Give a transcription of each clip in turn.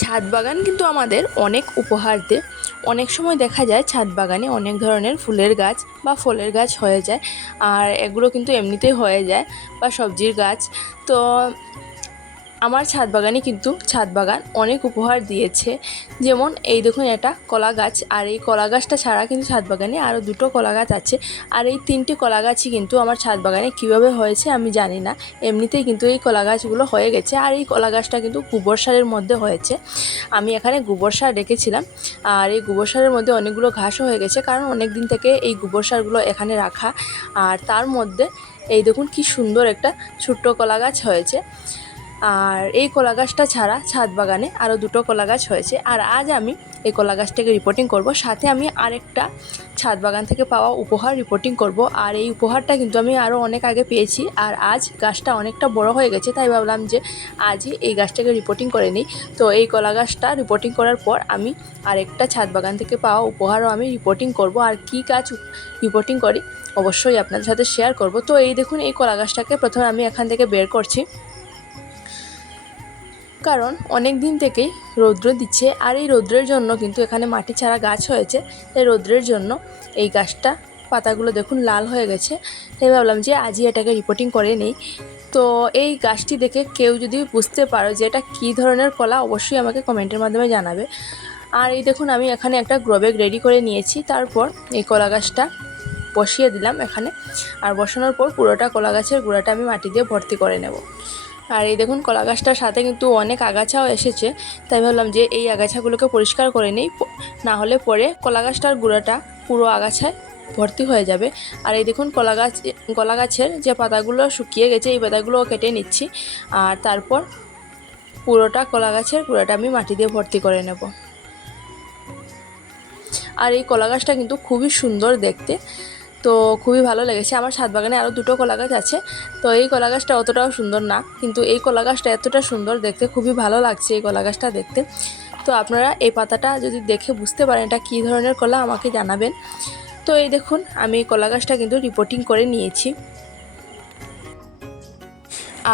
ছাদ বাগান কিন্তু আমাদের অনেক উপহার দেয় অনেক সময় দেখা যায় ছাদ বাগানে অনেক ধরনের ফুলের গাছ বা ফলের গাছ হয়ে যায়, আর এগুলো কিন্তু এমনিতেই হয়ে যায় বা সবজির গাছ। তো আমার ছাদ বাগানে কিন্তু ছাদ বাগান অনেক উপহার দিয়েছে। যেমন এই দেখুন এটা কলা গাছ, আর এই কলা গাছটা ছাড়া কিন্তু ছাদ বাগানে আরও দুটো কলা গাছ আছে। আর এই তিনটি কলা গাছই কিন্তু আমার ছাদ বাগানে কীভাবে হয়েছে আমি জানি না। এমনিতেই কিন্তু এই কলা গাছগুলো হয়ে গেছে, আর এই কলা গাছটা কিন্তু গোবর সারের মধ্যে হয়েছে। আমি এখানে গোবর সার রেখেছিলাম, আর এই গোবর সারের মধ্যে অনেকগুলো ঘাসও হয়ে গেছে, কারণ অনেক দিন থেকে এই গোবর সারগুলো এখানে রাখা। আর তার মধ্যে এই দেখুন কি সুন্দর একটা ছোট্ট কলা গাছ হয়েছে। আর এই কলা গাছটা ছাড়া ছাদ বাগানে আরও দুটো কলা গাছ হয়েছে। আর আজ আমি এই কলা গাছটাকে রিপোর্টিং করব। সাথে আমি আরেকটা ছাদ বাগান থেকে পাওয়া উপহার রিপোর্টিং করব। আর এই উপহারটা কিন্তু আমি আরও অনেক আগে পেয়েছি। আর আজ গাছটা অনেকটা বড় হয়ে গেছে, তাই ভাবলাম যে আজই এই গাছটাকে রিপোর্টিং করে নিই। তো এই কলা গাছটা রিপোর্টিং করার পর আমি আরেকটা ছাদ বাগান থেকে পাওয়া উপহারও আমি রিপোর্টিং করব। আর কি গাছ রিপোর্টিং করি, অবশ্যই আপনাদের সাথে শেয়ার করব। তো এই দেখুন, এই কলা গাছটাকে প্রথমে আমি এখান থেকে বের করছি। কারণ অনেক দিন থেকেই রৌদ্র দিচ্ছে আর এই রৌদ্রের জন্য কিন্তু এখানে মাটি ছাড়া গাছ হয়েছে। তাই রৌদ্রের জন্য এই গাছটা, পাতাগুলো দেখুন লাল হয়ে গেছে। তাই ভাবলাম যে আজই এটাকে রিপোর্টিং করে নেই। তো এই গাছটি দেখে কেউ যদি বুঝতে পারো যে এটা কী ধরনের কলা, অবশ্যই আমাকে কমেন্টের মাধ্যমে জানাবে। আর এই দেখুন আমি এখানে একটা গ্রোব্যাগ রেডি করে নিয়েছি। তারপর এই কলা গাছটা বসিয়ে দিলাম এখানে। আর বসানোর পর পুরোটা কলা গাছের গুঁড়াটা আমি মাটি দিয়ে ভর্তি করে নেব। আর এই দেখুন কলা গাছটার সাথে কিন্তু অনেক আগাছাও এসেছে। তাই ভাবলাম যে এই আগাছাগুলোকে পরিষ্কার করে নিই না হলে পরে কলা গাছটার গুঁড়াটা পুরো আগাছায় ভর্তি হয়ে যাবে। আর এই দেখুন কলা গাছ, কলা গাছের যে পাতাগুলো শুকিয়ে গেছে, এই পাতাগুলোও কেটে নিচ্ছি। আর তারপর পুরোটা কলা গাছের গুঁড়াটা আমি মাটি দিয়ে ভর্তি করে নেব। আর এই কলা গাছটা কিন্তু খুবই সুন্দর দেখতে। তো খুবই ভালো লেগেছে। আমার ছাদ বাগানে আরও দুটো কলা গাছ আছে। তো এই কলা গাছটা অতটাও সুন্দর না, কিন্তু এই কলা গাছটা এতটা সুন্দর দেখতে, খুবই ভালো লাগছে এই কলা গাছটা দেখতে। তো আপনারা এই পাতাটা যদি দেখে বুঝতে পারেন এটা কী ধরনের কলা, আমাকে জানাবেন। তো এই দেখুন, আমি কলা গাছটা কিন্তু রিপোর্টিং করে নিয়েছি।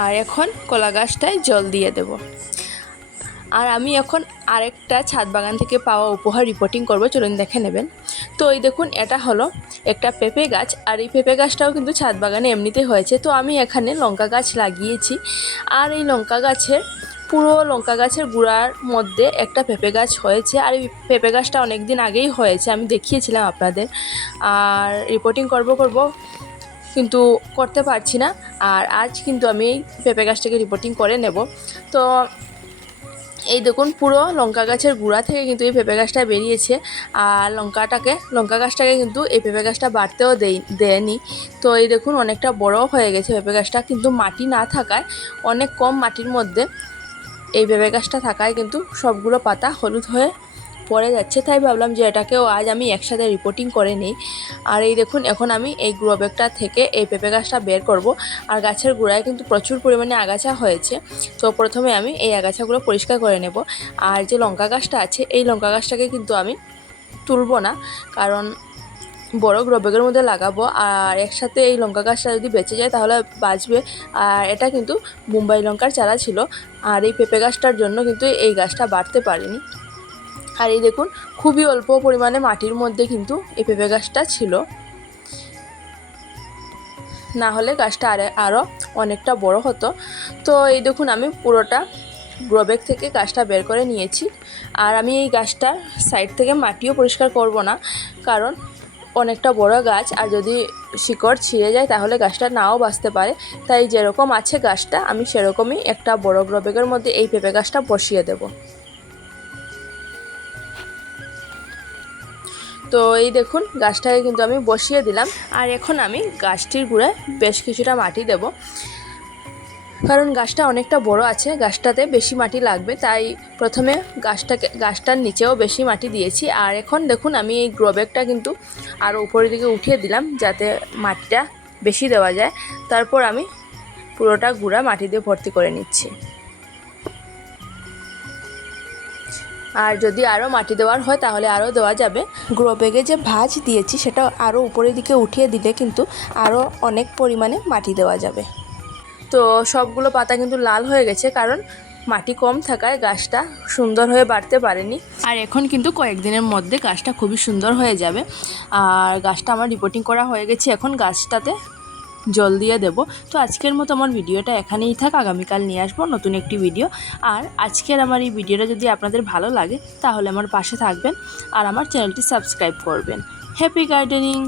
আর এখন কলা গাছটায় জল দিয়ে দেব। আর আমি এখন আরেকটা ছাদ বাগান থেকে পাওয়া উপহার রিপোর্টিং করব, চলুন দেখে নেবেন। তো এই দেখুন, এটা হলো একটা পেঁপে গাছ, আর এই পেঁপে গাছটাও কিন্তু ছাদ বাগানে এমনিতে হয়েছে। তো আমি এখানে লঙ্কা গাছ লাগিয়েছি, আর এই লঙ্কা গাছের, পুরো লঙ্কা গাছের গুঁড়ার মধ্যে একটা পেঁপে গাছ হয়েছে। আর এই পেঁপে গাছটা অনেক দিন আগেই হয়েছে, আমি দেখিয়েছিলাম আপনাদের। আর রিপোর্টিং করব করব, কিন্তু করতে পারছি না। আর আজ কিন্তু আমি এই পেঁপে গাছটাকে রিপোর্টিং করে নেব। তো এই দেখুন, পুরো লঙ্কা গাছের গুঁড়া থেকে কিন্তু এই পেঁপে গাছটা বেরিয়েছে। আর লঙ্কাটাকে, লঙ্কা গাছটাকে কিন্তু এই পেঁপে গাছটা বাড়তেও দেই, দেয়নি। তো এই দেখুন, অনেকটা বড় হয়ে গেছে পেঁপে গাছটা। কিন্তু মাটি না থাকায়, অনেক কম মাটির মধ্যে এই পেঁপে গাছটা থাকায় কিন্তু সবগুলো পাতা হলুদ হয়ে পড়ে যাচ্ছে, তাই ভাবলাম যে এটাকেও আজ আমি একসাথে রিপোর্টিং করে নিই। আর এই দেখুন, এখন আমি এই গ্রো ব্যাগটা থেকে এই পেঁপে গাছটা বের করব। আর গাছের গোড়ায় কিন্তু প্রচুর পরিমাণে আগাছা হয়েছে। তো প্রথমে আমি এই আগাছাগুলো পরিষ্কার করে নেব। আর যে লঙ্কা গাছটা আছে, এই লঙ্কা গাছটাকে কিন্তু আমি তুলবো না। কারণ বড় গ্রবেগের মধ্যে লাগাবো। আর একসাথে এই লঙ্কা গাছটা যদি বেঁচে যায়, তাহলে বাঁচবে। আর এটা কিন্তু মুম্বাই লঙ্কার চারা ছিল। আর এই পেঁপে গাছটার জন্য কিন্তু এই গাছটা বাড়তে পারেনি। আর এই দেখুন, খুবই অল্প পরিমাণে মাটির মধ্যে কিন্তু এই পেঁপে গাছটা ছিল। না হলে গাছটা আরে আরও অনেকটা বড় হতো। তো এই দেখুন, আমি পুরোটা গ্রোব্যাগ থেকে গাছটা বের করে নিয়েছি। আর আমি এই গাছটার সাইড থেকে মাটিও পরিষ্কার করব না, কারণ অনেকটা বড় গাছ আর যদি শিকড় ছিঁড়ে যায় তাহলে গাছটা নাও বাঁচতে পারে। তাই যেরকম আছে গাছটা, আমি সেরকমই একটা বড় গ্রোব্যাগের মধ্যে এই পেঁপে গাছটা বসিয়ে দেবো। তো এই দেখুন, গাছটাকে কিন্তু আমি বসিয়ে দিলাম। আর এখন আমি গাছটির গুঁড়ায় বেশ কিছুটা মাটি দেব। কারণ গাছটা অনেকটা বড় আছে, গাছটাতে বেশি মাটি লাগবে, তাই প্রথমে গাছটাকে, গাছটার নিচেও বেশি মাটি দিয়েছি। আর এখন দেখুন, আমি এই গ্রোব্যাগটা কিন্তু আরও উপরের দিকে উঠিয়ে দিলাম, যাতে মাটিটা বেশি দেওয়া যায়। তারপর আমি পুরোটা গুঁড়া মাটি দিয়ে ভর্তি করে নিচ্ছি। আর যদি আরও মাটি দেওয়ার হয়, তাহলে আরও দেওয়া যাবে। গ্রো ব্যাগে যে ভাঁজ দিয়েছি, সেটা আরও উপরের দিকে উঠিয়ে দিলে কিন্তু আরও অনেক পরিমাণে মাটি দেওয়া যাবে। তো সবগুলো পাতা কিন্তু লাল হয়ে গেছে, কারণ মাটি কম থাকায় গাছটা সুন্দর হয়ে বাড়তে পারেনি। আর এখন কিন্তু কয়েকদিনের মধ্যে গাছটা খুবই সুন্দর হয়ে যাবে। আর গাছটা আমার রিপোর্টিং করা হয়ে গেছে এখন গাছটাতে। জল দিয়ে দেব। তো আজকের মতো আমার ভিডিওটা এখানেই থাক, আগামীকাল নিয়ে আসব নতুন একটি ভিডিও। আর আজকের আমার এই ভিডিওটা যদি আপনাদের ভালো লাগে, তাহলে আমার পাশে থাকবেন আর আমার চ্যানেলটি সাবস্ক্রাইব করবেন। Happy gardening!